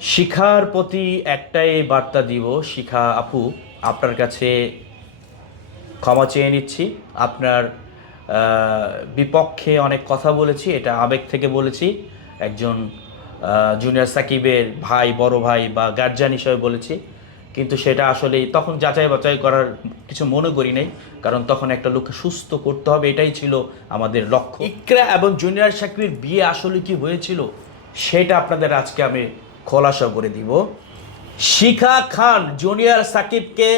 শিখার প্রতি একটাই বার্তা দিব, শিখা আপু, আপনার কাছে ক্ষমা চেয়ে নিচ্ছি। আপনার বিপক্ষে অনেক কথা বলেছি, এটা আবেগ থেকে বলেছি। একজন জুনিয়র সাকিবের ভাই, বড় ভাই বা গার্জিয়ান হিসেবে বলেছি। কিন্তু সেটা আসলে তখন যাচাই বাছাই করার কিছু মনে করি নাই, কারণ তখন একটা লোককে সুস্থ করতে হবে, এটাই ছিল আমাদের লক্ষ্য। ইকরা এবং জুনিয়র সাকিবের বিয়ে আসলে কি হয়েছিল, সেটা আপনাদের আজকে আমি খোলাসা করে দিব। শিখা খান জুনিয়র সাকিবকে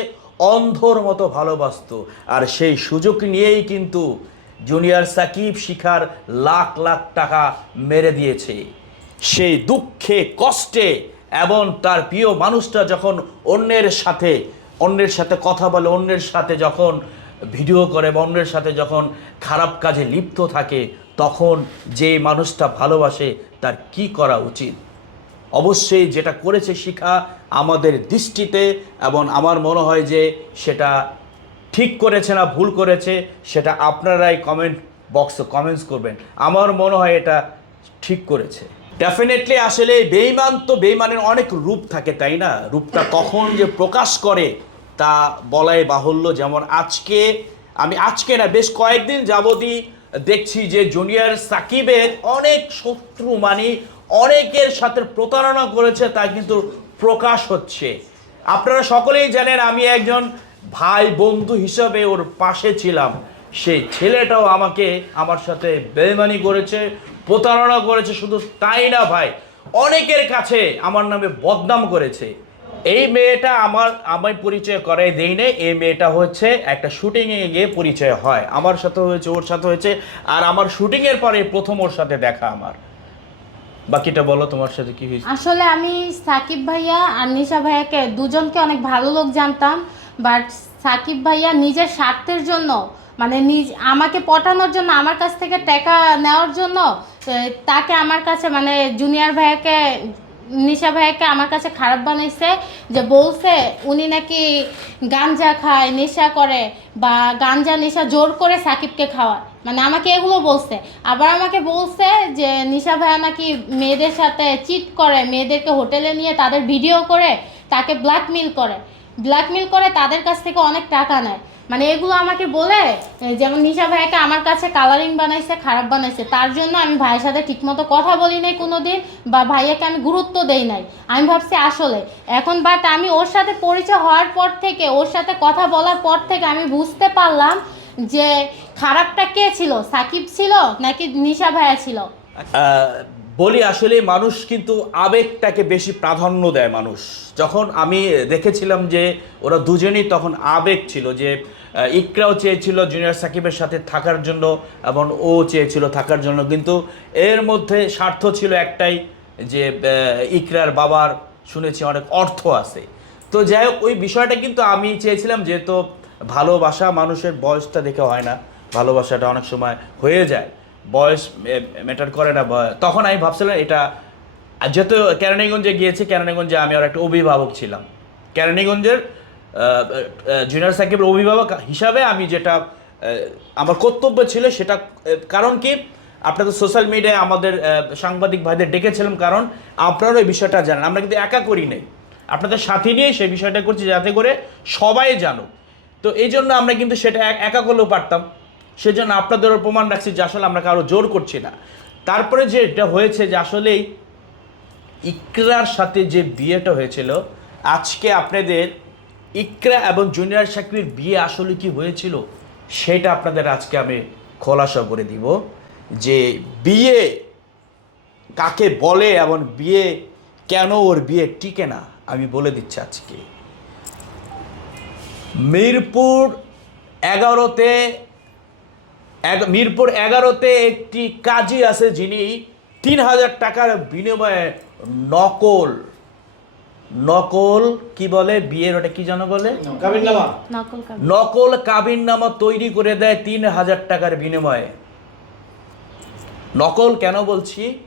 অন্ধর মতো ভালোবাসতো। আর সেই সুযোগ নিয়েই কিন্তু জুনিয়র সাকিব শিখার লাখ লাখ টাকা মেরে দিয়েছে। সেই দুঃখে, কষ্টে এবং তার প্রিয় মানুষটা যখন অন্যের সাথে অন্যের সাথে কথা বলে, অন্যের সাথে যখন ভিডিও করে বা অন্যের সাথে যখন খারাপ কাজে লিপ্ত থাকে, তখন যে মানুষটা ভালোবাসে তার কি করা উচিত? অবশ্যই যেটা করেছে শিখা আমাদের দৃষ্টিতে এবং আমার মনে হয় যে সেটা ঠিক করেছে না ভুল করেছে, সেটা আপনারাই কমেন্ট বক্সে কমেন্টস করবেন। আমার মনে হয় এটা ঠিক করেছে। ডেফিনেটলি আসলে বেইমান তো বেইমানের অনেক রূপ থাকে, তাই না? রূপটা কখন যে প্রকাশ করে তা বলাই বাহুল্য। যেমন আজকে, আমি আজকে না, বেশ কয়েকদিন যাবতই দেখছি যে জুনিয়র সাকিবের অনেক শত্রু মানে অনেকের সাথে প্রতারণা করেছে তা কিন্তু প্রকাশ হচ্ছে। আপনারা সকলেই জানেন, আমি একজন ভাই বন্ধু হিসাবে ওর পাশে ছিলাম। সেই ছেলেটাও আমাকে আমার সাথে বেমানি করেছে, প্রতারণা করেছে, শুধু তাই না ভাই, অনেকের কাছে আমার নামে বদনাম করেছে। এই মেয়েটা আমার আমার পরিচয় করাই দেই নাই, এই মেয়েটা হচ্ছে একটা শুটিংয়ে গিয়ে পরিচয় হয়। আমার সাথে হয়েছে, ওর সাথে হয়েছে, আর আমার শুটিংয়ের পরে প্রথম ওর সাথে দেখা আমার। বাকিটা বলো তোমার সাথে কি হয়েছে? আসলে আমি সাকিব ভাইয়া আর নিশা ভাইয়াকে দুজনকে অনেক ভালো লোক জানতাম বাট সাকিব ভাইয়া নিজের স্বার্থের জন্য মানে নিজ, আমাকে পটানোর জন্য, আমার কাছ থেকে টাকা নেওয়ার জন্য তাকে আমার কাছে মানে জুনিয়র ভাইয়াকে নিশা ভাইয়াকে আমার কাছে খারাপ বানাইছে যে বলছে উনি নাকি গাঞ্জা খায়, নেশা করে বা গাঞ্জা, নেশা জোর করে সাকিবকে খাওয়ায়। মানে আমাকে এগুলো বলছে। আবার আমাকে বলছে যে নিশা ভাইয়া নাকি মেয়েদের সাথে চিট করে, মেয়েদেরকে হোটেলে নিয়ে তাদের ভিডিও করে তাকে ব্ল্যাকমেল করে। ব্ল্যাকমেল করে তাদের কাছ থেকে অনেক টাকা নেয়। মানে এগুলো আমাকে বলে যেমন নিশা ভাইয়াকে আমার কাছে কালারিং বানাইছে, খারাপ বানাইছে, তার জন্য আমি ভাইয়ের সাথে ঠিকমতো কথা বলি নাই কোনো দিন বা ভাইয়াকে আমি গুরুত্ব দেই নাই। আমি ভাবছি আসলে, এখন বাট আমি ওর সাথে পরিচয় হওয়ার পর থেকে, ওর সাথে কথা বলার পর থেকে আমি বুঝতে পারলাম যে খারাপটা কে ছিল, সাকিব ছিল নাকি নিশা ভাইয়া ছিল? বলি আসলে মানুষ কিন্তু আবেগটাকে বেশি প্রাধান্য দেয় মানুষ। যখন আমি দেখেছিলাম যে ওরা দুজনেই তখন আবেগ ছিল যে ইকরাও চেয়েছিল জুনিয়র সাকিবের সাথে থাকার জন্য এবং ও চেয়েছিল থাকার জন্য। কিন্তু এর মধ্যে স্বার্থ ছিল একটাই যে ইকরার বাবার শুনেছি অনেক অর্থ আছে। তো যাই হোক, ওই বিষয়টা কিন্তু আমি চেয়েছিলাম যেহেতু ভালোবাসা মানুষের বয়সটা দেখে হয় না, ভালোবাসাটা অনেক সময় হয়ে যায়। বয়স ম্যাটার করে না তখন আমি ভাবছিলাম এটা যেহেতু কেরানীগঞ্জে গিয়েছি, কেরানীগঞ্জে আমি আর একটা অভিভাবক ছিলাম। কেরানীগঞ্জের জুনিয়র সাকিবের অভিভাবক হিসাবে আমি যেটা আমার কর্তব্য ছিল সেটা কারণ কি আপনাদের সোশ্যাল মিডিয়ায় আমাদের সাংবাদিক ভাইদের ডেকেছিলাম, কারণ আপনারাও এই বিষয়টা জানেন, আমরা কিন্তু একা করি নাই। আপনাদের সাথে নিয়ে সেই বিষয়টা করছি, যাতে করে সবাই জানুক। তো এই জন্য আমরা কিন্তু সেটা একা করলেও পারতাম। সেজন্য আপনাদেরও প্রমাণ রাখছি যে আসলে আমরা কারও জোর করছি না। তারপরে যে এটা হয়েছে যে আসলেই ইকরার সাথে যে বিয়েটা হয়েছিল, আজকে আপনাদের ইকরা এবং জুনিয়র সাকিবের বিয়ে আসলে কি হয়েছিল, সেটা আপনাদের আজকে আমি খোলাসা করে দিব যে বিয়ে কাকে বলে এবং বিয়ে কেন ওর বিয়ে টিকে না, আমি বলে দিচ্ছি আজকে। মিরপুর এগারোতে এগ- মিরপুর এগারোতে একটি কাজী আছে যিনি তিন হাজার টাকার বিনিময়ে নকল নকল কি বলে? বিয়ের ওটা কি জানো বলে? নকল কাবিন। নকল কাবিননামা তৈরি করে দেয় তিন হাজার টাকার বিনিময়ে। নকল কেন বলছি?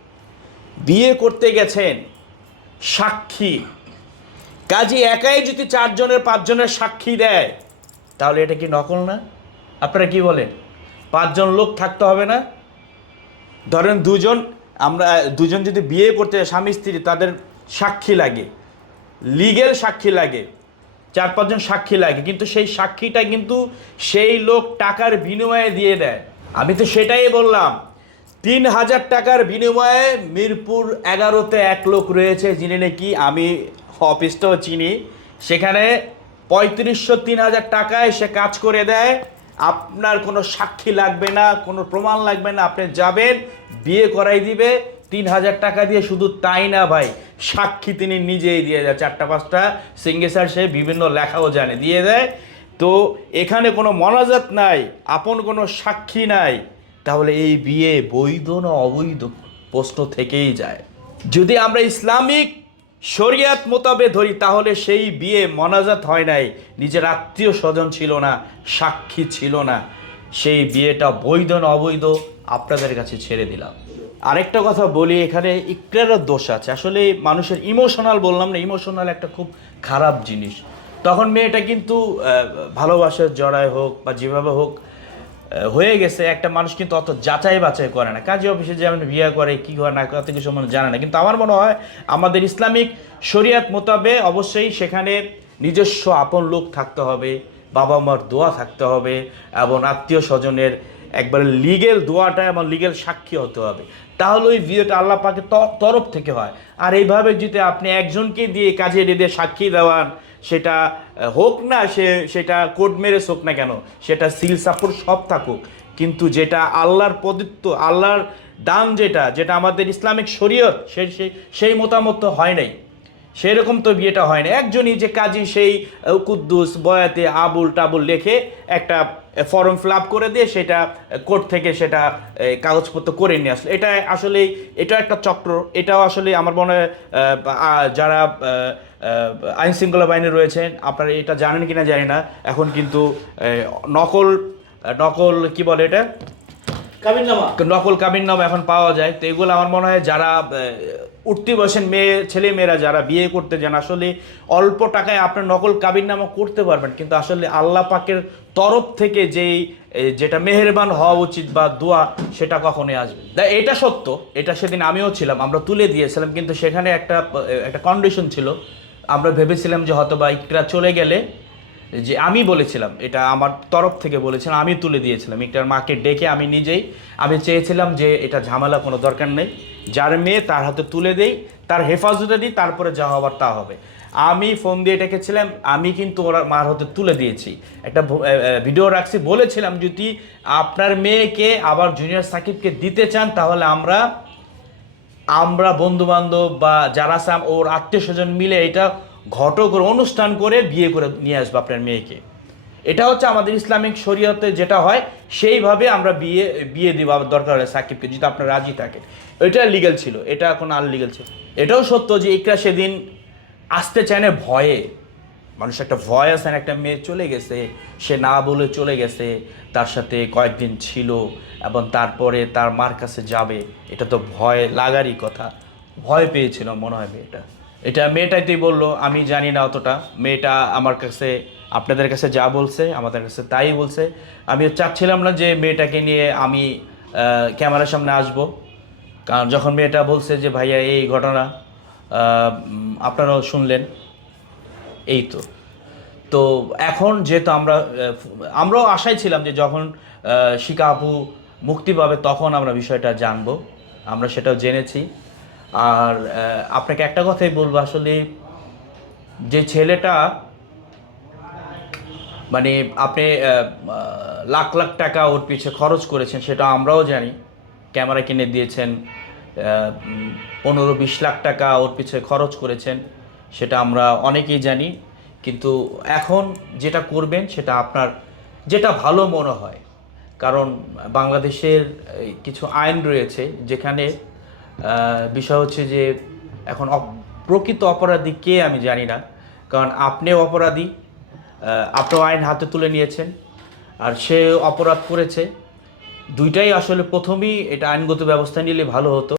বিয়ে করতে গেছেন সাক্ষী। কাজী একাই যদি চারজনের পাঁচজনের সাক্ষী দেয় তাহলে এটা কি নকল না? আপনারা কি বলেন? পাঁচজন লোক থাকতে হবে না। ধরেন দুজন, আমরা, দুজন যদি বিয়ে করতে স্বামী, স্ত্রী, তাদের সাক্ষী লাগে। লিগেল সাক্ষী লাগে। চার, পাঁচজন সাক্ষী লাগে। কিন্তু সেই সাক্ষীটা কিন্তু সেই লোক টাকার বিনিময়ে দিয়ে দেয়। আমি তো সেটাই বললাম। তিন হাজার টাকার বিনিময়ে মিরপুর এগারোতে এক লোক রয়েছে, যিনি নাকি আমি অফিসটাও চিনি। সেখানে পঁয়ত্রিশশো তিন হাজার টাকায় সে কাজ করে দেয়। আপনার কোনো সাক্ষী লাগবে না, কোনো প্রমাণ লাগবে না। আপনি যাবেন, বিয়ে করাই দিবে, তিন হাজার টাকা দিয়ে শুধু তাই না ভাই, সাক্ষী তিনি নিজেই দিয়ে দেয়, চারটা পাঁচটা সিঙ্গেসার সে বিভিন্ন লেখাও জানে, দিয়ে দেয়। তো এখানে কোনো মনাজাত নাই, আপন কোনো সাক্ষী নাই। তাহলে এই বিয়ে বৈধ না অবৈধ? প্রশ্ন থেকেই যায়। যদি আমরা ইসলামিক শরিয়াত মোতাবে ধরি, তাহলে সেই বিয়ে মনাজাত হয় নাই। নিজের আত্মীয় স্বজন ছিল না, সাক্ষী ছিল না। সেই বিয়েটা বৈধ না অবৈধ, আপনাদের কাছে ছেড়ে দিলাম। আরেকটা কথা বলি, এখানে ইকরারের দোষ আছে। আসলে মানুষের ইমোশনাল বললাম না ইমোশনাল একটা খুব খারাপ জিনিস। তখন মেয়েটা কিন্তু ভালোবাসার জড়ায় হোক বা যেভাবে হোক হয়ে গেছে, একটা মানুষ কিন্তু অত যাচাই বাছাই করে না। কাজী অফিসে যেমন বিয়ে করে, কি করে না কত কিছু মানুষ জানে না। কিন্তু আমার মনে হয়, আমাদের ইসলামিক শরিয়াত মোতাবে অবশ্যই সেখানে নিজস্ব আপন লোক থাকতে হবে বাবা মার দোয়া থাকতে হবে এবং আত্মীয় স্বজনের একবারে লিগেল দোয়াটা এবং লিগেল সাক্ষী হতে হবে। তাহলে ওই বিয়েটা আল্লাহ পাকে তরফ থেকে হয়। আর এইভাবে যদি আপনি একজনকে দিয়ে কাজে দিয়ে সাক্ষী দেওয়ান, সেটা হোক না, সে, সেটা কোর্ট মেরেজ হোক না কেন, সেটা সিল সাপোর্ট সব থাকুক। কিন্তু যেটা আল্লাহর পদিত্ব আল্লাহর দান যেটা যেটা আমাদের ইসলামিক শরীয়ত, সেই- সেই মতামত তো হয় নাই। সেরকম তো বিয়েটা হয় না একজনই যে কাজী সেই কুদ্দুস, বয়াতে আবুল টাবুল লেখে একটা ফর্ম ফিল আপ করে দিয়ে সেটা কোর্ট থেকে সেটা কাগজপত্র করে নিয়ে আসলো। এটা আসলে এটা একটা চক্র। এটাও আসলে আমার মনে হয় যারা আইন শৃঙ্খলা বাহিনী রয়েছেন আপনারা এটা জানেন কিনা জানি না। এখন কিন্তু নকল নকল কি বলে এটা? কাবিননামা। নকল কাবিন নাম এখন পাওয়া যায়। তো এগুলো আমার মনে হয় যারা উঠতি বসেন, মেয়ে, ছেলে মেয়েরা যারা বিয়ে করতে যান, আসলে অল্প টাকায় আপনার নকল কাবিন নামা করতে পারবেন, কিন্তু আসলে আল্লাহ পাকের তরফ থেকে যেই যেটা মেহেরবান হওয়া উচিত বা দোয়া, সেটা কখনোই আসবে দা, এটা সত্য, এটা সেদিন আমিও ছিলাম, আমরা তুলে দিয়েছিলাম, কিন্তু সেখানে একটা একটা কন্ডিশন ছিল। আমরা ভেবেছিলাম যে হয়তো বা ইকরা চলে গেলে যে আমি বলেছিলাম, এটা আমার তরফ থেকে বলেছিলাম, আমি তুলে দিয়েছিলাম। একটার মাকে ডেকে আমি নিজেই, আমি চেয়েছিলাম যে এটা ঝামেলা কোনো দরকার নেই। যার মেয়ে তার হাতে তুলে দেই, তার হেফাজতে দিই, তারপরে যা হবার তা হবে। আমি ফোন দিয়ে ডেকেছিলাম, আমি কিন্তু ওরা মার হাতে তুলে দিয়েছি। একটা ভিডিও রাখছি, বলেছিলাম যদি আপনার মেয়েকে আবার জুনিয়র সাকিবকে দিতে চান, তাহলে আমরা আমরা বন্ধু বান্ধব বা যারা ওর আত্মীয় স্বজন মিলে এটা ঘটক অনুষ্ঠান করে বিয়ে করে নিয়ে আসব আপনার মেয়েকে। এটা হচ্ছে আমাদের ইসলামিক শরীয়তে যেটা হয় সেইভাবে আমরা বিয়ে বিয়ে দিব দরকার হয় সাকিবকে যদি আপনার রাজি থাকে। এটা লিগেল ছিল এটা এখন আনলিগেল ছিল। এটাও সত্য যে ইকরা সেদিন আসতে চায় না ভয়ে। মানুষ একটা ভয় আছে না, একটা মেয়ে চলে গেছে সে না বলে চলে গেছে তার সাথে কয়েকদিন ছিল এবং তারপরে তার মার কাছে যাবে। এটা তো ভয় লাগারই কথা। ভয় পেয়েছিল মনে হয় মেয়েটা। এটা মেয়েটাইতেই বলল, আমি জানি না অতটা। মেয়েটা আমার কাছে, আপনাদের কাছে যা বলছে, আমাদের কাছে তাই বলছে। আমি চাচ্ছিলাম না যে মেয়েটাকে নিয়ে আমি ক্যামেরার সামনে আসব। কারণ যখন মেয়েটা বলছে যে, ভাইয়া, এই ঘটনা আপনারাও শুনলেন। এই তো। তো এখন যেহেতু আমরা আমরাও আশায় ছিলাম যে যখন শিকা আপু মুক্তি পাবে, তখন আমরা বিষয়টা জানব। আমরা সেটাও জেনেছি। আর আপনাকে একটা কথাই বলব, আসলে যে ছেলেটা মানে আপনি লাখ লাখ টাকা ওর পিছে খরচ করেছেন, সেটা আমরাও জানি। ক্যামেরা কিনে দিয়েছেন পনেরো বিশ লাখ টাকা ওর পিছে খরচ করেছেন, সেটা আমরা অনেকেই জানি। কিন্তু এখন যেটা করবেন, সেটা আপনার, যেটা ভালো মনে হয়। কারণ বাংলাদেশের কিছু আইন রয়েছে, যেখানে বিষয় হচ্ছে যে এখন প্রকৃত অপরাধী কে আমি জানি না। কারণ আপনিও অপরাধী আপনিও আইন হাতে তুলে নিয়েছেন, আর সে অপরাধ করেছে। দুইটাই আসলে প্রথমেই এটা আইনগত ব্যবস্থা নিলে ভালো হতো।